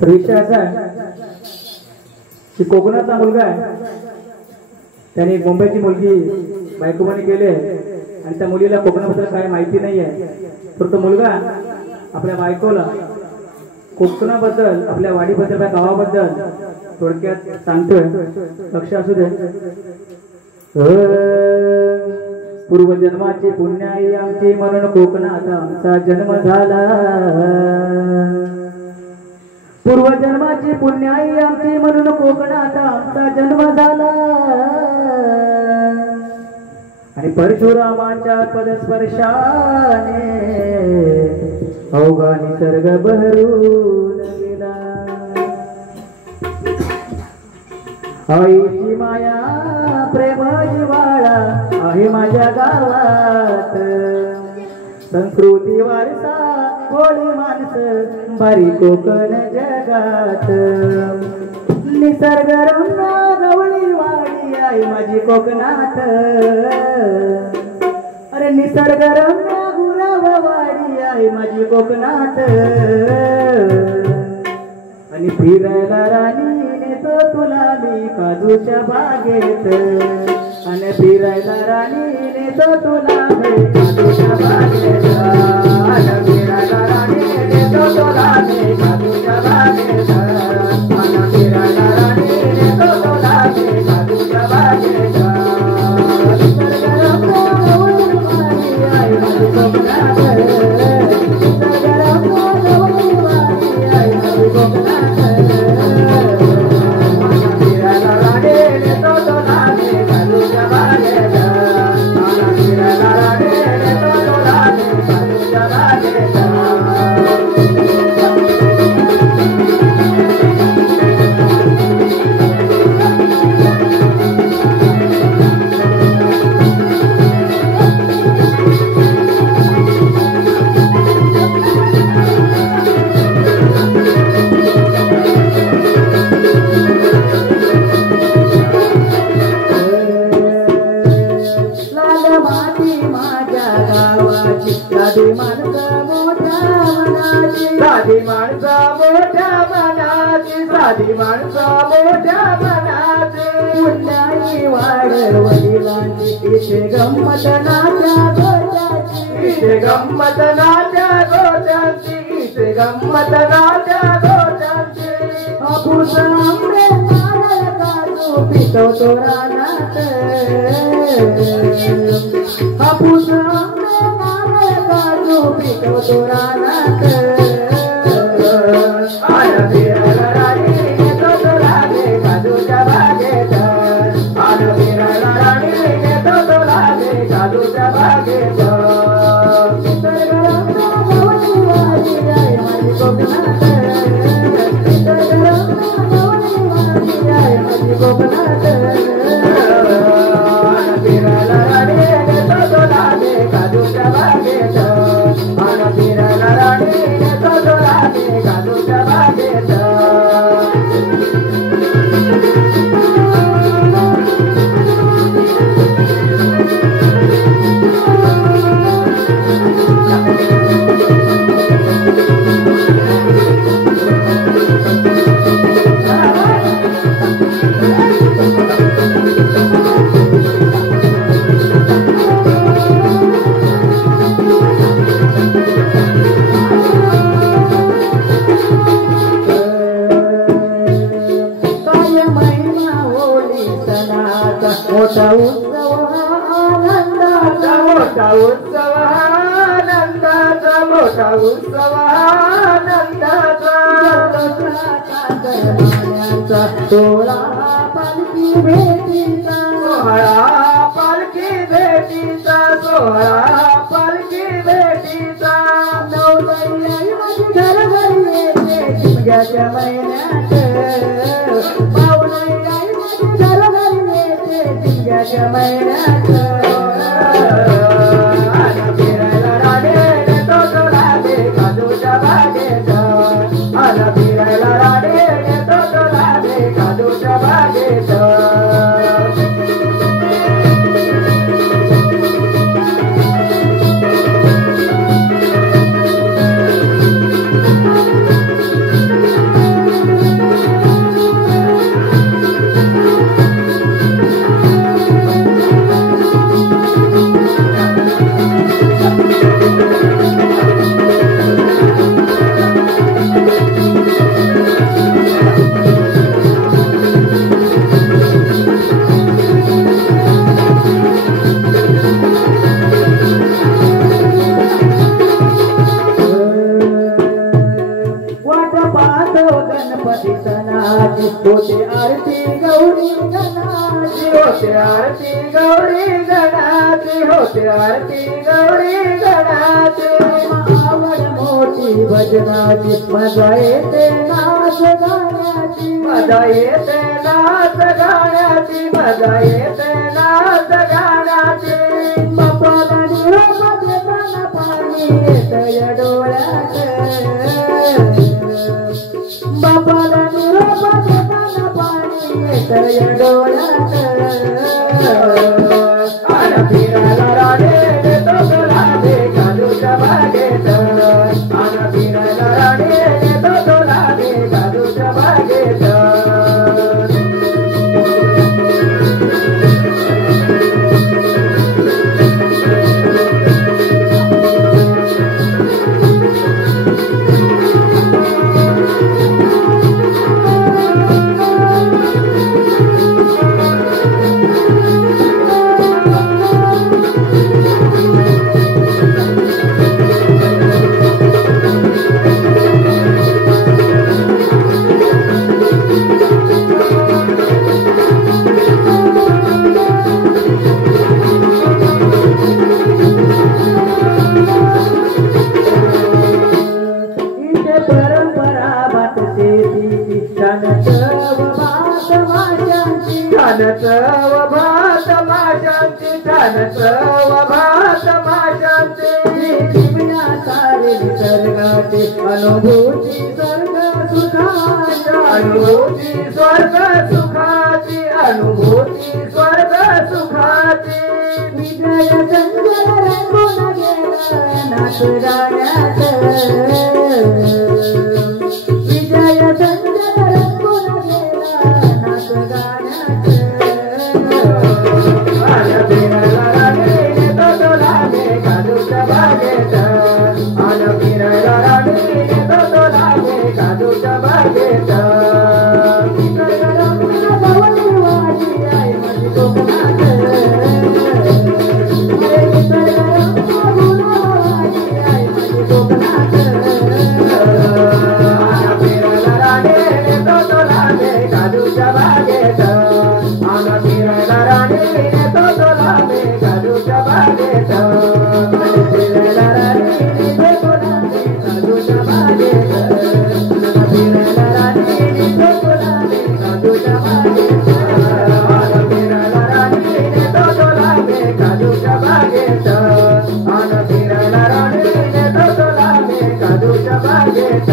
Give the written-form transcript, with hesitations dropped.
तर विषय असा आहे की कोकणातला मुलगा आहे, त्याने मुंबईची मुलगी बायकोबाने केली आणि त्या मुलीला कोकणाबद्दल काय माहिती नाही आहे. तर तो मुलगा आपल्या बायकोला कोकणाबद्दल, आपल्या वाडीबद्दल, आपल्या गावाबद्दल थोडक्यात सांगतोय. लक्ष असू दे. पूर्वजन्माची पुण्याई आमची म्हणून कोकणात आमचा जन्म झाला. पूर्वजन्माची पुण्याई आमची म्हणून कोकणात आमचा जन्म झाला. आणि परशुरामाच्या पदस्पर्शाने अवघा निसर्ग बहरून गेला. आईची माया प्रेम जिव्हाळा आहे माझ्या गावात. संस्कृती वारसा होळी माणसं भारी कोकण जगात. निसर्गरम्य गवळी वाडी आहे माझी कोकणात. अरे निसर्गरम्य गुराव वाडी आहे माझी कोकणात. आणि फिरायला राणी नेतो तुला मी काजूच्या बागेत. आणि फिरायला राणी नेतो तुला मी काजूच्या बागेत. आणि फिरायला राणी नेतो तुला मी काजूच्या बागेत. आणि फिरायला राणी नेतो तुला मी काजूच्या बागेत. साधी माणसं मोठ्या मनाची, साधी माणसं मोठ्या मनाची, साधी माणसं मोठ्या मनाची. पुण्याई वाड वडिलांची इथे गंमत नाच्या गोट्याची, इथे गंमत नाच्या गोट्याची, इथे गंमत नाच्या गोट्याची. हापूस आंबे नारळ काजू पिकवतो रानात. हापूस आंबे नारळ काजू पिकवतो रानात. आला फिरायला राणी नेतो तुला मी काजूच्या बागेत. आला फिरायला राणी नेतो तुला मी काजूच्या बागेत. मोठा उत्सव आनंदाचा, मोठा उत्सव आनंदाचा, मोठा उत्सव आनंदाचा. करमान्यांचा सोहळा पालखी भेटीचा, सोहळा पालखी भेटीचा, सोहळा पालखी भेटीचा. नवलाई माझी घर घरी येते शिमग्याच्या महिन्यात. पाहुणे आई माझी घर घरी येते शिमग्याच्या महिन्यात. आला फिरायला राणी नेतो तुला मी काजूच्या बागेत. आला फिरायला राणी नेतो तुला मी काजूच्या बागेत. गणपती सणाची होते आरती गौरी गणाची होते आरती गौरी गणाची होते आरती गौरी गणाची आवड मोठी भजनाची मजा येते नाच गाण्याची मजा येते नाच गाण्याची मजा येते नाच गाण्याची बाप्पाला निरोप देताना पाणी येतंय डोळ्यात बाप्पाला निरोप देताना पाणी येतंय डोळ्यात आला फिरायला राणे नेतो तुला दे काजूच्या बागेत आला फिरायला राणे नेतो तुला दे काजूच्या बागेत चव भात माशांची छान चव भात माशांची जीवना सारे निसर्गाची अनुभूती स्वर्ग सुखाची अनुभूती स्वर्ग सुखाची अनुभूती स्वर्ग सुखाची विजय चंद्र रंगून गेला नाच गाण्यात विजय चंद्र रंगून गेला नाच गाण्यात आला फिरायला राणे नेतो तुला दे काजूच्या बागेत आला फिरायला राणे नेतो तुला दे काजूच्या बागेत आई माझी कोकणात आई माझी कोकणात आला फिरायला राणे नेतो तुला दे काजूच्या बागेत आला फिरायला राणे नेतो तुला दे काजूच्या बागेत फिरायला राणे नेतो तुला दे काजूच्या बागेत आला फिरायला राणे नेतो तुला दे काजूच्या बागेत आला फिरायला राणे नेतो तुला दे काजूच्या बागेत आला फिरायला राणे नेतो तुला दे काजूच्या बागेत